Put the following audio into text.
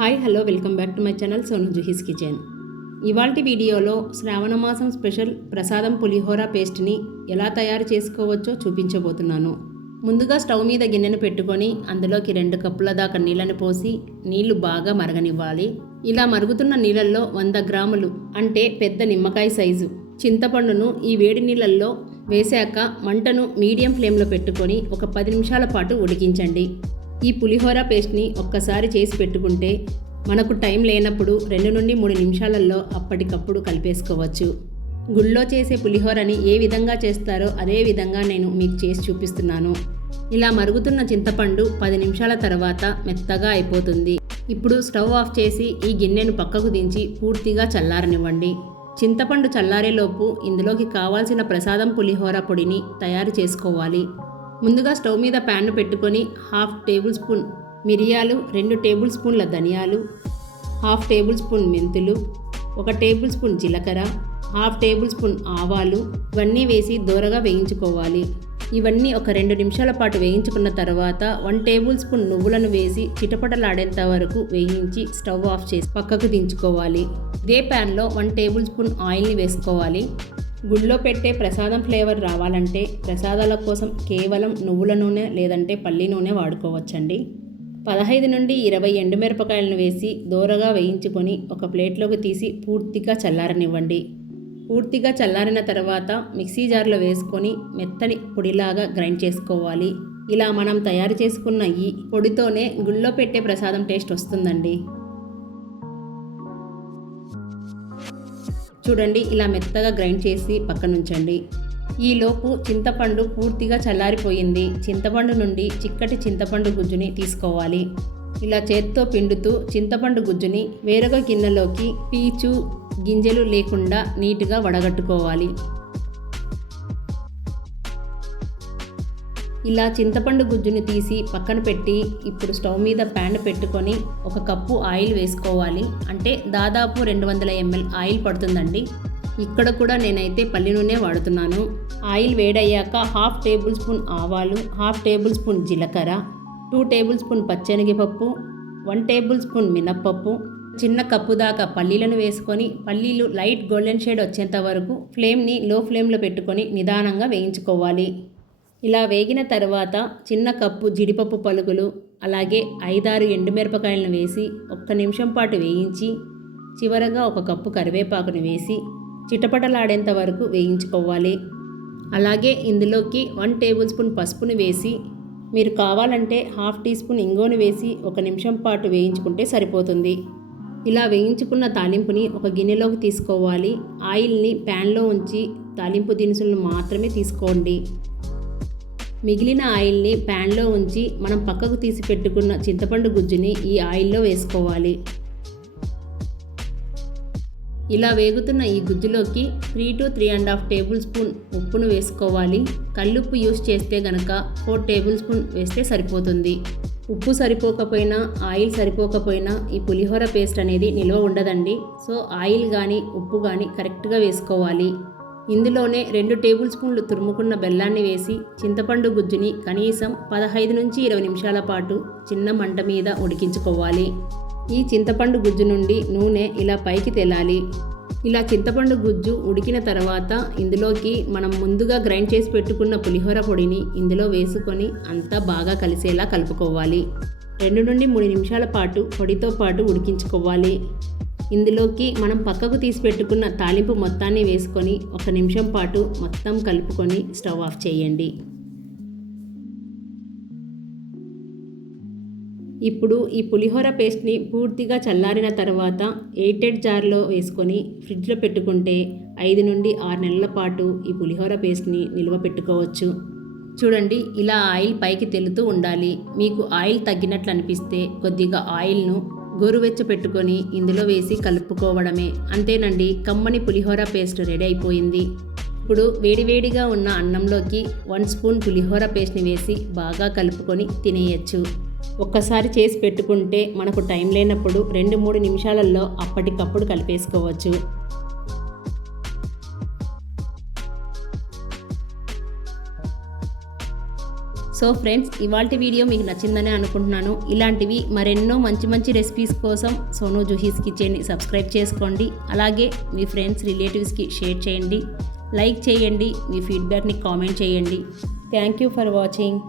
Hi hello welcome back to my channel Sonu Juhi's kitchen. ఇవాల్టి వీడియోలో శ్రావణ మాసం స్పెషల్ ప్రసాదం పులిహోర పేస్ట్ని ఎలా తయారు చేసుకోవచ్చో చూపించబోతున్నాను. ముందుగా స్టవ్ మీద గిన్నెను పెట్టుకొని అందులోకి 2 కప్పుల దాకా నీళ్ళని పోసి నీళ్లు బాగా మరగనివ్వాలి. ఇలా మరుగుతున్న నీళ్ళల్లో 100 గ్రాములు అంటే పెద్ద నిమ్మకాయ సైజు చింతపండును ఈ వేడి నీళ్ళల్లో వేశాక మంటను మీడియం ఫ్లేమ్లో పెట్టుకొని ఒక 10 నిమిషాల పాటు ఉడికించండి. ఈ పులిహోర పేస్ట్ని ఒక్కసారి చేసి పెట్టుకుంటే మనకు టైం లేనప్పుడు 2 నుండి 3 నిమిషాలలో అప్పటికప్పుడు కలిపేసుకోవచ్చు. గుళ్ళో చేసే పులిహోరని ఏ విధంగా చేస్తారో అదే విధంగా నేను మీకు చేసి చూపిస్తున్నాను. ఇలా మరుగుతున్న చింతపండు 10 నిమిషాల తర్వాత మెత్తగా అయిపోతుంది. ఇప్పుడు స్టవ్ ఆఫ్ చేసి ఈ గిన్నెను పక్కకు దించి పూర్తిగా చల్లారనివ్వండి. చింతపండు చల్లారేలోపు ఇందులోకి కావాల్సిన ప్రసాదం పులిహోర పొడిని తయారు చేసుకోవాలి. ముందుగా స్టవ్ మీద ప్యాన్ పెట్టుకొని 1/2 టేబుల్ స్పూన్ మిరియాలు, 2 టేబుల్ స్పూన్ల ధనియాలు, 1/2 టేబుల్ స్పూన్ మెంతులు, 1 టేబుల్ స్పూన్ జీలకర్ర, 1/2 టేబుల్ స్పూన్ ఆవాలు ఇవన్నీ వేసి దోరగా వేయించుకోవాలి. ఇవన్నీ ఒక 2 నిమిషాల పాటు వేయించుకున్న తర్వాత 1 టేబుల్ స్పూన్ నువ్వులను వేసి చిటపటలాడేంత వరకు వేయించి స్టవ్ ఆఫ్ చేసి పక్కకు దించుకోవాలి. ఇదే ప్యాన్లో 1 టేబుల్ స్పూన్ ఆయిల్ని వేసుకోవాలి. గుళ్ళో పెట్టే ప్రసాదం ఫ్లేవర్ రావాలంటే ప్రసాదాల కోసం కేవలం నువ్వుల నూనె లేదంటే పల్లి నూనె వాడుకోవచ్చండి. 15 నుండి 20 ఎండుమిరపకాయలను వేసి దోరగా వేయించుకొని ఒక ప్లేట్లోకి తీసి పూర్తిగా చల్లారనివ్వండి. పూర్తిగా చల్లారిన తర్వాత మిక్సీ జార్లో వేసుకొని మెత్తని పొడిలాగా గ్రైండ్ చేసుకోవాలి. ఇలా మనం తయారు చేసుకున్న ఈ పొడితోనే గుళ్ళో పెట్టే ప్రసాదం టేస్ట్ వస్తుందండి. చూడండి, ఇలా మెత్తగా గ్రైండ్ చేసి పక్కనుంచండి. ఈలోపు చింతపండు పూర్తిగా చల్లారిపోయింది. చింతపండు నుండి చిక్కటి చింతపండు గుజ్జుని తీసుకోవాలి. ఇలా చేత్తో పిండుతూ చింతపండు గుజ్జుని వేరొక గిన్నెలోకి పీచు గింజలు లేకుండా నీట్గా వడగట్టుకోవాలి. ఇలా చింతపండు గుజ్జుని తీసి పక్కన పెట్టి ఇప్పుడు స్టవ్ మీద ప్యాన్ పెట్టుకొని 1 కప్పు ఆయిల్ వేసుకోవాలి. అంటే దాదాపు 200 ml ఆయిల్ పడుతుందండి. ఇక్కడ కూడా నేనైతే పల్లి నూనె వాడుతున్నాను. ఆయిల్ వేడయ్యాక 1/2 టేబుల్ స్పూన్ ఆవాలు, 1/2 టేబుల్ స్పూన్ జీలకర్ర, 2 టేబుల్ స్పూన్ పచ్చెనగపప్పు, 1 టేబుల్ స్పూన్ మినప్పప్పు, చిన్న కప్పు దాకా పల్లీలను వేసుకొని పల్లీలు లైట్ గోల్డెన్ షేడ్ వచ్చేంత వరకు ఫ్లేమ్ని లో ఫ్లేమ్లో పెట్టుకొని నిదానంగా వేయించుకోవాలి. ఇలా వేగిన తర్వాత చిన్న కప్పు జీడిపప్పు పలుకులు అలాగే 5-6 ఎండుమిరపకాయలను వేసి 1 నిమిషం పాటు వేయించి చివరగా 1 కప్పు కరివేపాకును వేసి చిటపటలాడేంత వరకు వేయించుకోవాలి. అలాగే ఇందులోకి 1 టేబుల్ స్పూన్ పసుపును వేసి మీరు కావాలంటే 1/2 టీ స్పూన్ ఇంగువను వేసి 1 నిమిషం పాటు వేయించుకుంటే సరిపోతుంది. ఇలా వేయించుకున్న తాలింపుని ఒక గిన్నెలోకి తీసుకోవాలి. ఆయిల్ని ప్యాన్లో ఉంచి తాలింపు దినుసులను మాత్రమే తీసుకోండి. మిగిలిన ఆయిల్ని ప్యాన్లో ఉంచి మనం పక్కకు తీసి పెట్టుకున్న చింతపండు గుజ్జుని ఈ ఆయిల్లో వేసుకోవాలి. ఇలా వేగుతున్న ఈ గుజ్జులోకి 3 to 3.5 టేబుల్ స్పూన్ ఉప్పును వేసుకోవాలి. కల్లుప్పు యూస్ చేస్తే గనక 4 టేబుల్ స్పూన్ వేస్తే సరిపోతుంది. ఉప్పు సరిపోకపోయినా ఆయిల్ సరిపోకపోయినా ఈ పులిహోర పేస్ట్ అనేది నిల్వ ఉండదండి. సో ఆయిల్ కానీ ఉప్పు కానీ కరెక్ట్గా వేసుకోవాలి. ఇందులోనే 2 టేబుల్ స్పూన్లు తురుముకున్న బెల్లాన్ని వేసి చింతపండు గుజ్జుని కనీసం 15 నుంచి 20 నిమిషాల పాటు చిన్న మంట మీద ఉడికించుకోవాలి. ఈ చింతపండు గుజ్జు నుండి నూనె ఇలా పైకి తేలాలి. ఇలా చింతపండు గుజ్జు ఉడికిన తర్వాత ఇందులోకి మనం ముందుగా గ్రైండ్ చేసి పెట్టుకున్న పులిహోర పొడిని ఇందులో వేసుకొని అంతా బాగా కలిసేలా కలుపుకోవాలి. 2 నుండి 3 నిమిషాల పాటు పొడితో పాటు ఉడికించుకోవాలి. ఇందులోకి మనం పక్కకు తీసి పెట్టుకున్న తాలింపు మొత్తాన్ని వేసుకొని 1 నిమిషం పాటు మొత్తం కలుపుకొని స్టవ్ ఆఫ్ చేయండి. ఇప్పుడు ఈ పులిహోర పేస్ట్ని పూర్తిగా చల్లారిన తర్వాత ఎయిటెడ్ జార్లో వేసుకొని ఫ్రిడ్జ్లో పెట్టుకుంటే 5 నుండి 6 నెలల పాటు ఈ పులిహోర పేస్ట్ని నిల్వ పెట్టుకోవచ్చు. చూడండి, ఇలా ఆయిల్ పైకి తేలుతూ ఉండాలి. మీకు ఆయిల్ తగ్గినట్లు అనిపిస్తే కొద్దిగా ఆయిల్ను గోరువెచ్చ పెట్టుకొని ఇందులో వేసి కలుపుకోవడమే. అంతేనండి, కమ్మని పులిహోర పేస్ట్ రెడీ అయిపోయింది. ఇప్పుడు వేడివేడిగా ఉన్న అన్నంలోకి 1 స్పూన్ పులిహోర పేస్ట్ని వేసి బాగా కలుపుకొని తినేయచ్చు. ఒక్కసారి చేసి పెట్టుకుంటే మనకు టైం లేనప్పుడు 2-3 నిమిషాలలో అప్పటికప్పుడు కలిపేసుకోవచ్చు. సో ఫ్రెండ్స్, ఇవాల్టి వీడియో మీకు నచ్చిందని అనుకుంటున్నాను. ఇలాంటివి మరెన్నో మంచి రెసిపీస్ కోసం సోను జుహీస్ కిచెన్ని సబ్స్క్రైబ్ చేసుకోండి. అలాగే మీ ఫ్రెండ్స్ రిలేటివ్స్కి షేర్ చేయండి, లైక్ చేయండి, మీ ఫీడ్బ్యాక్ని కామెంట్ చేయండి. Thank you for watching.